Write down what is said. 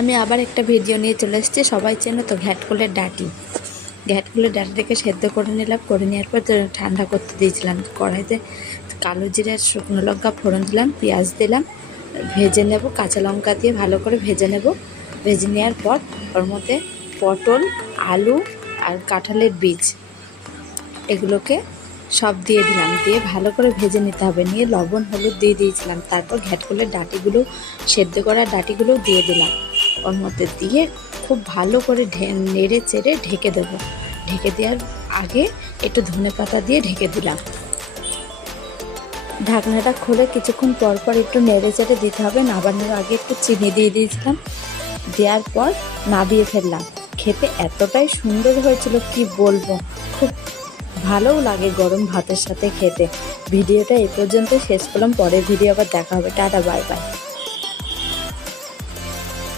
আমি আবার একটা ভিডিও নিয়ে চলে এসেছি। সবাই চেনো তো ঘ্যাটকলের ডাঁটি। ঘ্যাটকলের ডাঁটিটাকে সেদ্ধ করে নিলাম, করে নেওয়ার পর ঠান্ডা করতে দিয়েছিলাম। কড়াইতে কালো জিরে আর শুকনো লঙ্কা ফোড়ন দিলাম, পেঁয়াজ দিলাম, ভেজে নেব, কাঁচা লঙ্কা দিয়ে ভালো করে ভেজে নেব। ভেজে নেওয়ার পর ওর মধ্যে পটল, আলু আর কাঁঠালের বীজ এগুলোকে সব দিয়ে দিলাম, দিয়ে ভালো করে ভেজে নিতে হবে। নিয়ে লবণ হলুদ দিয়ে দিয়েছিলাম। তারপর ঘ্যাটকলের ডাঁটিগুলো, সেদ্ধ করা ডাঁটিগুলো দিয়ে দিলাম ওর মধ্যে, দিয়ে খুব ভালো করে নেড়ে চেড়ে ঢেকে দেবো। ঢেকে দেওয়ার আগে একটু ধনেপাতা দিয়ে ঢেকে দিলাম। ঢাকনাটা খুলে কিছুক্ষণ পর পর একটু নেড়ে চেড়ে দিতে হবে। নাবানোর আগে একটু চিনি দিয়ে দিয়েছিলাম, দেওয়ার পর নাবিয়ে ফেললাম। খেতে এতটাই সুন্দর হয়েছিল কি বলবো, খুব ভালোও লাগে গরম ভাতের সাথে খেতে। ভিডিওটা এই পর্যন্ত শেষ করলাম, পরের ভিডিও আবার দেখা হবে। Tata, bye bye.